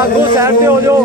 आगो साइड पे हो जाओ।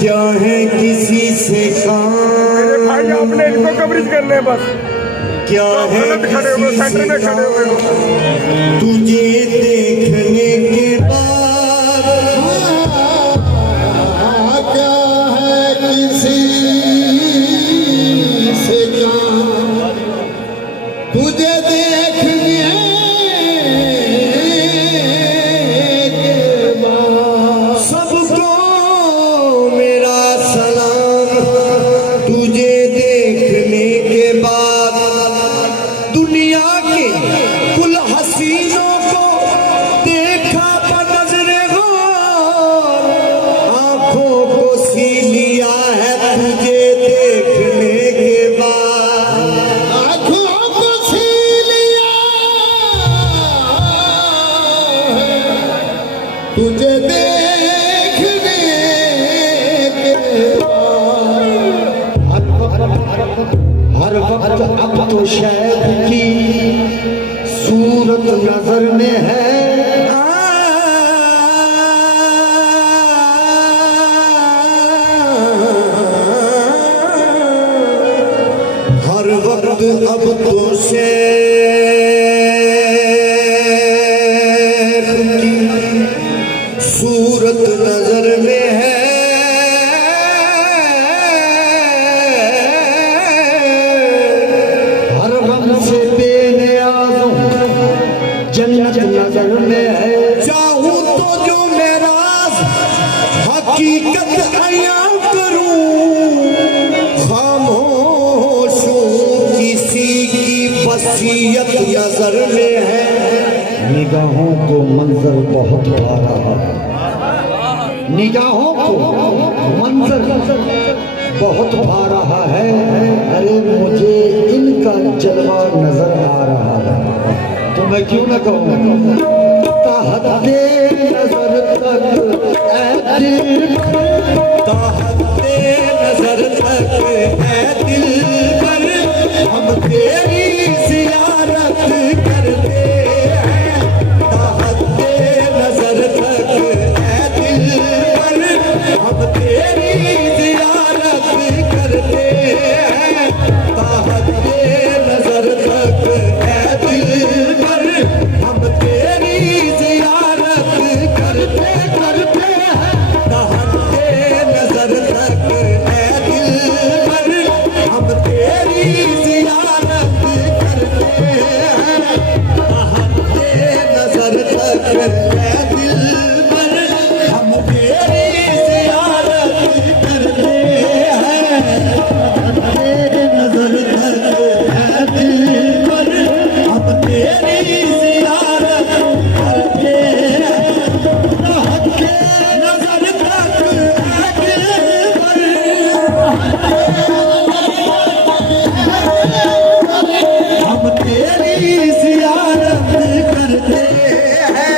क्या है किसी से काम, मेरे भाई आपने इनको कवरेज करने हैं बस। क्या है खड़े हुए सेंटर में खड़े हुए तुझे देखने के बाद, क्या है किसी से काम, तुझे देखने के बाद सबको मेरा सलाम। तुझे देखने के बाद दुनिया के कुल हसीनों को देखा बनज़रे गौर, आंखों को सी लिया है तुझे देखने के बाद, आंखों को सी लिया है तुझे देखने के बाद। हर वक्त अब तो शायद की सूरत नजर में है, हर वक्त अब तो शेख की सूरत नजर में है। हर गम से बेनियाज़ों जन्नत नजर में है। चाहूं तो जो मेरा हकीकत अयां करूं, खामोश हूं किसी की वसीयत नजर में है। निगाहों को मंजर बहुत भा रहा है, निगाहों को मंजर बहुत भा रहा है। अरे मुझे इनका जलवा नजर आ रहा है, तो मैं क्यों ना कहूँ ताहते नजर तक ऐ दिल, ताहते नजर तक ऐ दिल पर हम तेरी ज़ियारत करते हैं। ताहते नजर तक ऐ दिल पर हम तेरी ज़ियारत करते हैं। ताहते नजर तक ऐ दिल पर हम तेरी ज़ियारत करते करते हैं। ताहते नजर तक ऐ दिल पर हम तेरी ज़ियारत करते हैं। ताहते नजर तक ऐ दिल पर हम तेरी ज़ियारत करते हैं। ताहते नजर तक ऐ दिल पर हम तेरी ज़ियारत करते हैं। ताहते नजर तक ऐ दिल पर हम तेरी ज़ियारत करते हैं।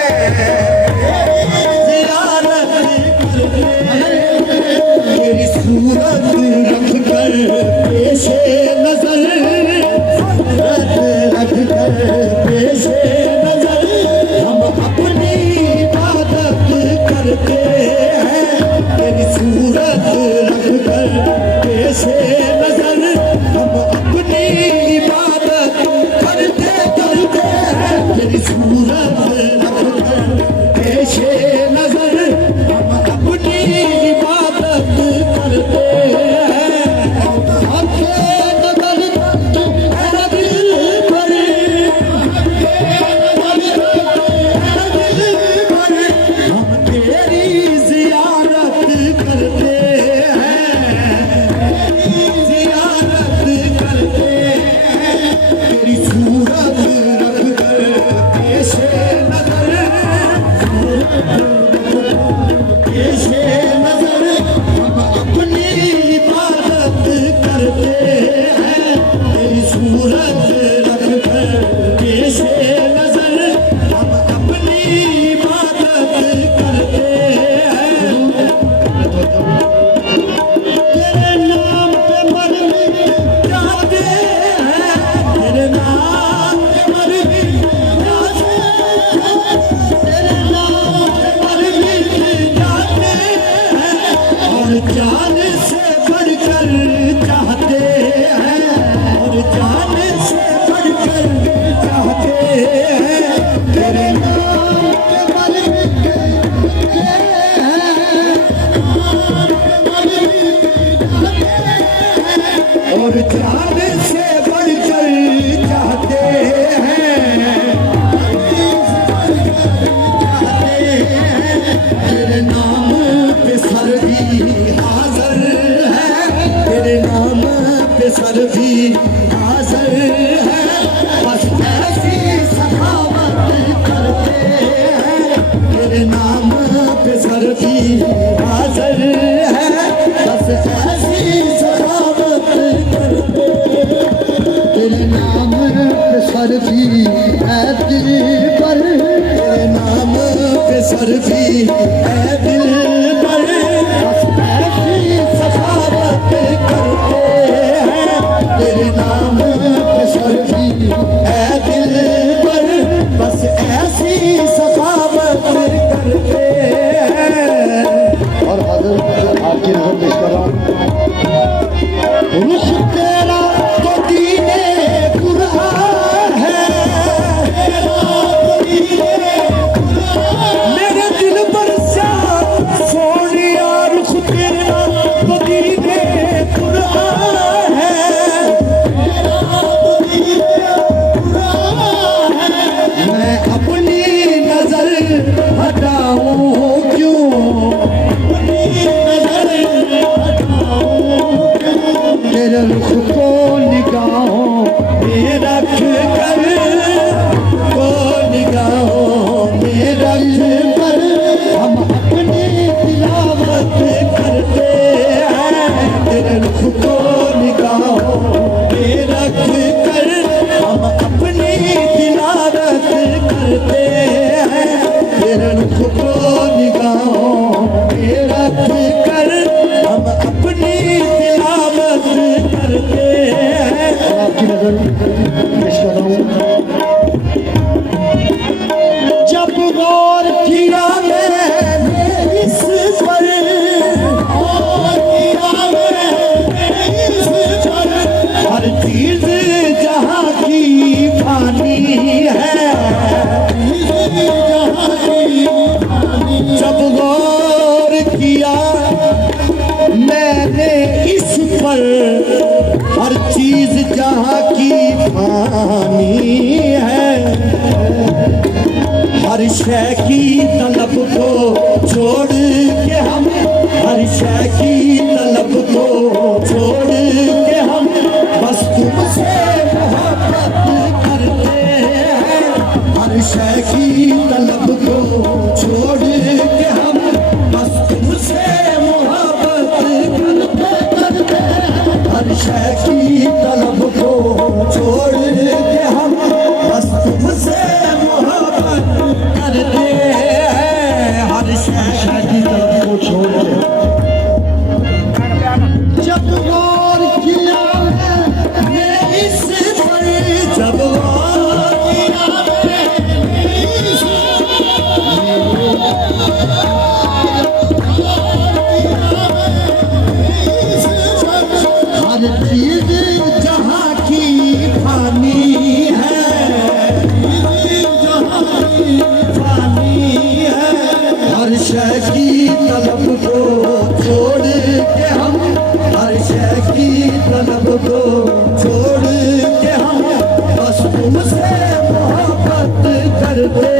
सफर भी है दिल पर, बस ऐसी सखावत करते हैं तेरे नाम पे सर भी है दिल पर, बस ऐसी सखावत करते हैं। और आपकी नजर पेश कर रहा हूँ, रुख तेरा तो दीने कुरान है, मेरे दिल पर सोनिया रुख तेरा तो दीने कुरान है, मैं अपनी नजर हटाऊं क्यों, तेरे रुख को निगाहों में रख कर, को निगाहों में रख कर हम अपनी तिलावत करते हैं, तेरे रुख को निगाहों में रख कर हम अपनी तिलावत करते हैं, तेरे रुख को निगाहों में रख कर हम अपनी तिलावत करते हैं। आपकी नजर पेश कर रहा हूँ, जब गौर किया मैंने इस पर, हर चीज जहाँ की फानी है, जब गौर किया मैंने इस पर, हर चीज जहाँ की फानी है, हर शय की तलब को छोड़ के हम, हर शय की तलब को छोड़ के हम बस तुमसे मोहब्बत करते हैं, हर शय की तलब को छोड़ के हम बस तुमसे मोहब्बत करते हैं, हर शय की तलब को छोड़ के हम बस तुमसे मोहब्बत करते हैं, हर शय की तलब को छोड़ के। जब गौर किया मैंने इस पर, जब गौर किया मैंने इस हर चीज जहाँ की फानी है, फानी है, हर शय की तलब को छोड़ के हम, हर शय की तलब को छोड़ के हम बस तुमसे मोहब्बत करते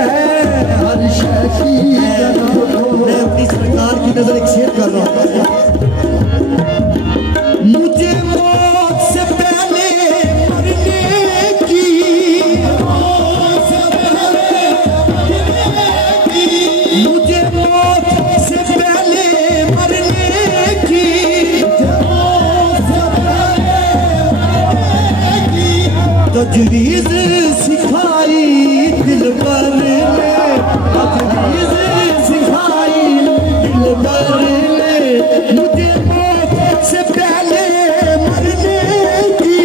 हैं, हर शय की तलब को। मैं अपनी सरकार की नजर एक शेर कर रहा हूँ, मुझे मौत से पहले मरने की, मुझे मौत से पहले मरने की तजवीज सिखाई दिल पर ने, तजवीज सिखाई दिल पर ने, मुझे मौत से पहले मरने की,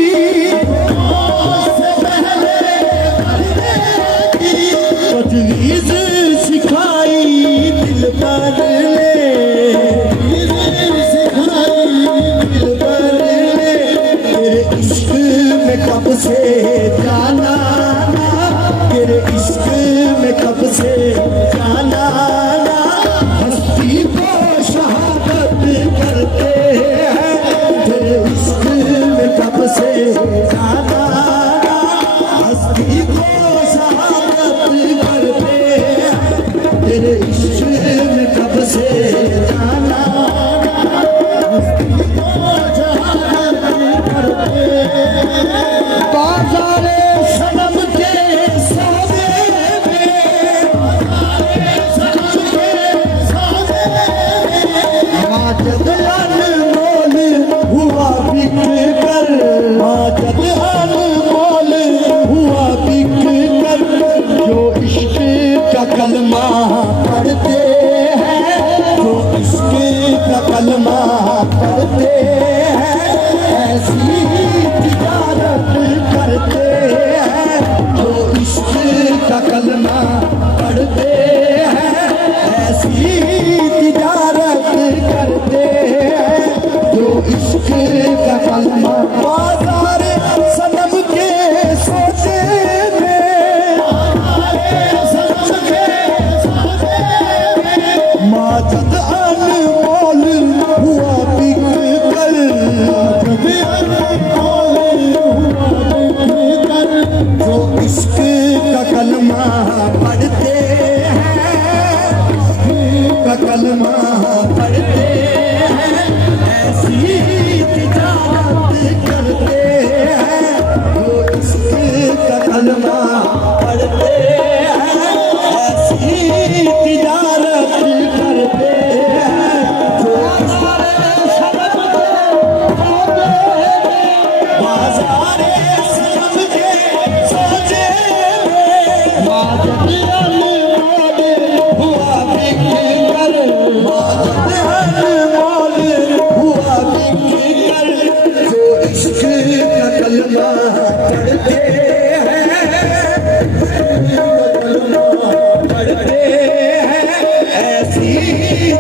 तजवीज सिखाई दिल पर ने, दिल पर ने, तेरे इश्क में कब से जाना, तेरे इश्क में कब से जाना, हस्ती को शहादत करते हैं, तेरे इश्क में कब से जाना, हस्ती को शहादत करते हैं, तेरे इश्क में कब से जाना, हस्ती को शहादत करते हैं। बाज़ारे सनम के सौदे में, माजद अनमोल हुआ बिक कर, माजद अनमोल हुआ बिक कर, जो इश्क का कलमा पढ़ते हैं, जो इश्क का कलमा पढ़ते हैं, ऐसी तिजारत करते हैं, जो इश्क का कलमा पढ़ते हैं, ऐसी तिजारत करते हैं, जो इश्क का कलमा। बाजार सनम के सोचे में, माजद अनमोल हुआ बिक कर, जो इश्क का कलमा पढ़ते हैं, का कलमा पढ़ते हैं, ऐसी तिजारत करते हैं, जो इश्क का कलमा पढ़ते हैं, ऐसी तिजारत करते हैं, जो बाज़ारे सनम के सोचे में, माजद अनमोल हुआ बिक कर, माजद अनमोल हुआ बिक कर, जो इश्क का कलमा पढ़ते हैं, पढ़ते हैं, ऐसी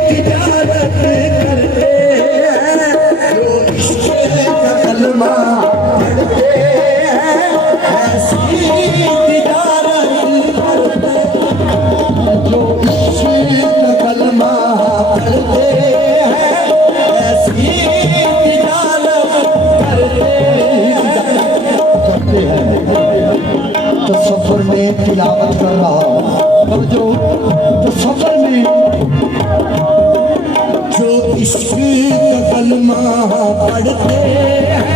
तिजारत करते हैं, जो इश्क का कलमा पढ़ते हैं, ऐसी तिजारत करते हैं, जो इश्क का कलमा पढ़ते हैं, ऐसी तिजारत करते हैं। तो सफर में तिलावत कर रहा हूं, अब जो तो सफर में जो इश्क का कलमा पढ़ते हैं,